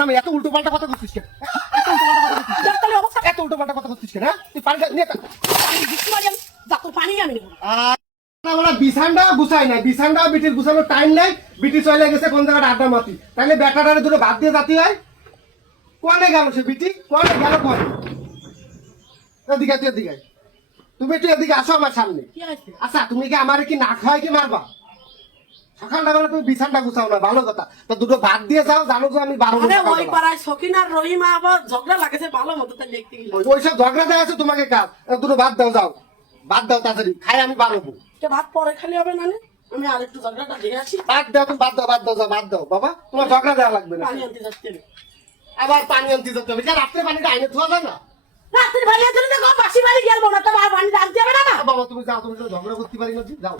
নামে এত উল্টো পাল্টা কথা করছিস কেন? এত উল্টো পাল্টা কথা করছিস কেন? তুই পানিটা নিয়ে পানি আমি নেব আমরা বিছানটা গুছাই নাই, বিছানটাও বিটির গুছানোর টাইম নাই, বিটি চলে গেছে কোন জায়গাটা আড্ডা মাতি, তাহলে বেটাটারে দুটো ভাত দিয়ে জাতি হয়। কোনে গেল সে বিটি? কোনে গেল? কোন এদিকে তুই এদিকে তুমি একটু এদিকে আসো আমার সামনে। আচ্ছা তুমি কি আমার কি না খাওয়াই কি মারবা? সকালটা বেলা তুমি বিছানটা গুছাও না, ভালো কথা, তো দুটো ভাত দিয়ে যাও, জানো যে আমি 12 ওই পাড়ায় সকিন আর রহিমা আবার ঝগড়া লাগেছে ভালো মতো তাই দেখতে গেলে ওইসব ঝগড়া দেয় আছে তোমাকে কাজ, দুটো ভাত দাও, যাও ভাত দাও তাড়াতাড়ি, খাই আমি 12। ভাত পরে খালি হবে না আমি আর একটু ঝগড়াটা দেখে আসি। ভাত দাও, তুমি ভাত দাও, ভাত দাও, যাও ভাত দাও বাবা, তোমার ঝগড়া দেওয়া লাগবে না। পানি আনতে যাচ্ছে আবার পানি আনতে যেতে হবে, রাত্রে পানিটা আইনে থোয়া যায় না? রাত্রে পানি আনতে দেখো পাশি বাড়ি গেলবো না তো আর পানি আনতে হবে না বাবা তুমি যাও, তুমি ঝগড়া করতে পারি না, যাও।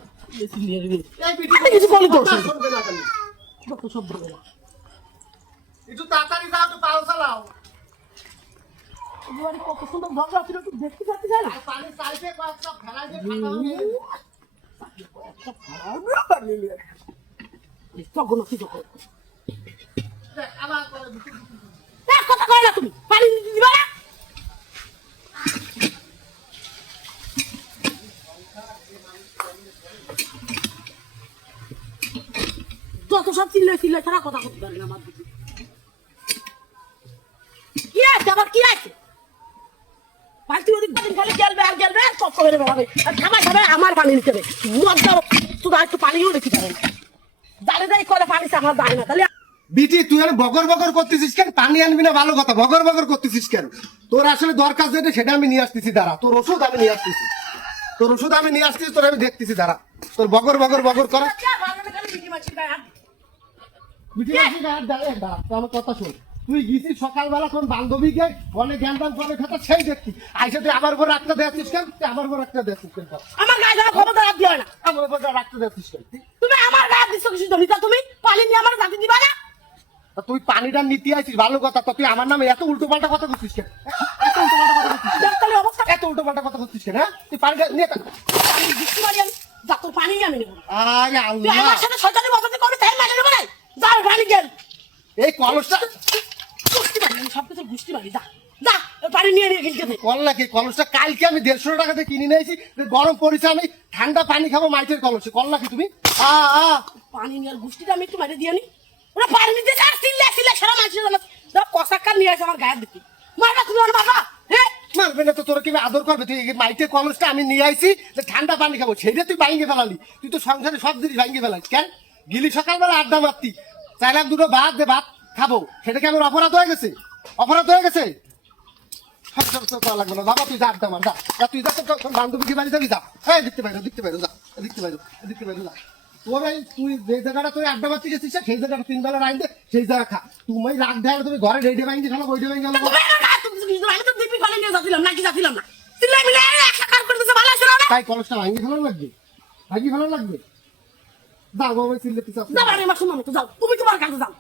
কিছু বলি তো শুনবে না খালি। সব ভালো একটু তাড়াতাড়ি যাও, একটু পাও চালাও। কত সুন্দর ঝগড়া ছিল একটু দেখতে পাচ্ছি যায় না পানি চাইতে কয়েকটা ফেলাই দিয়ে খাটাও নিয়ে। দেখ, আবার করে বিটি বিটি। কথা কয় না তুমি পানি দিবা না যত সব চিল্লাই ছাড়া কথা করতে পারি না আমার দিদি কি আছে আবার কি আছে পাল্টি ওদিক পানি খালি গেলবে আর সব করে বেড়াবে আর খাবে আমার পানি নিতে হবে মজা শুধু একটু পানিও দেখতে পারে দাঁড়ে দাঁড়িয়ে করে পানি আমার যায় না তাহলে বিটি তুই আর বগর বগর করতেছিস কেন? পানি আনবি না ভালো কথা, বগর বগর করতেছিস কেন? তোর আসলে দরকার যেটা সেটা আমি নিয়ে আসতেছি, দাঁড়া, তোর ওষুধ আমি নিয়ে আসতেছি, তোর ওষুধ আমি নিয়ে আসতেছি, তোর আমি দেখতেছি, দাঁড়া, তোর বগর বগর বগর করা। বিটি মাসি দাঁড়া, তো আমার কথা শোন, তুই গেছিস সকালবেলা কোন বান্ধবীকে অনেক জ্ঞান দান করে খাতা, সেই দেখছি আইসা তুই আমার উপর রাখতে দেখছিস কেন? তুই আমার উপর রাখতে দেখছিস কেন? আমার গায়ে যাওয়ার ক্ষমতা রাখতে হয় না আমার উপর রাখতে দেখছিস কেন? তুমি আমার গায়ে দিচ্ছ কিছু ধরিতা তুমি পানি নিয়ে আমার জাতি দিবা না তুই পানিটা নিতে আইছিস ভালো কথা, তো তুই আমার নামে এত উল্টো পাল্টা কথা করছিস কেন? এত উল্টো পাল্টা কথা করছিস কেন? তাহলে অবস্থা এত উল্টো পাল্টা কথা করছিস কেন? তুই পানিটা নিয়ে পানি দিচ্ছি মানে আমি যা তোর পানি আমি নেব আরে তুই আল্লাহ, আমার সাথে শয়তানি বসাতে করবে তাই মানে নেব না যা পানি গেল এই কলসটা গুষ্টি পানি আমি সব কিছু গুষ্টি পানি যা যা পানি নিয়ে গেলতে কল্লা কি কলসটা কালকে আমি 150 টাকাতে কিনে নিয়েছি, গরম পড়েছে, আমি ঠান্ডা পানি খাবো মাইটের কলসে, কল্লা কি তুমি? পানি নিয়ে গুষ্টিটা আমি একটু মারি দিয়ে নি ওরা পানি দিতে চার সিল্লে সারা মানুষের জন্য কষাকার নিয়ে আসে আমার গায়ের দিকে মারবা তুমি আমার বাবা হ্যাঁ মারবে না তো, তোর কি আদর করবে? তুই মাইটের কলসটা আমি নিয়ে আইছি যে ঠান্ডা পানি খাবো, সেইটা তুই ভাঙ্গে ফেলালি। তুই তো সংসারে সব জিনিস ভাঙ্গে ফেলাস কেন? গিলি সকালবেলা আড্ডা মারতি, চাইলাম দুটো ভাত দে, ভাত খাবো, সেটা কি আমার অপরাধ হয়ে গেছে? অপরাধ হয়ে গেছে? লাগবে না বাবা, তুই যা আড্ডা মার, যা তুই যা, তোর বান্ধবীকে বাড়ি যাবি, যা। হ্যাঁ দেখতে পাইলো, দেখতে পাইলো, যা দেখতে পাইলো, দেখতে পাইলো, যা। তোর এই তুই যে জায়গাটা তুই আড্ডা মারতে গেছিস সেই জায়গাটা 3 বেলা রাইন দে, সেই জায়গা খা। তুমি রাগ দেয় তুমি ঘরে রেডি ভাঙ্গি খেলো, ওইটা ভাঙ্গি গেল। আমি তো দিবি পানি নিয়ে যাচ্ছিলাম নাকি যাচ্ছিলাম না চিল্লাই মিলে একাকার করে দিতে ভালো ছিল না তাই কলসটা ভাঙ্গি ফেলার লাগবে, ভাঙ্গি ফেলার লাগবে। যাও বাবা, চিল্লেতে চাচ্ছি যাও আরে মাসুম মামা তো যাও তুমি তোমার কাছে যাও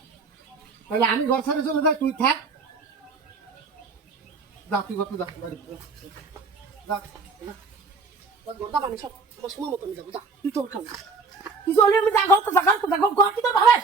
তাহলে আমি ঘর ছাড়ে চলে যাই, তুই থাক, যা তুই ঘর যা, যা। গোদা মানে সব তোমার সময় মতো যাবো যা তুই তোর খাও কিছু হলে আমি যা ঘর কি তোর ভাবে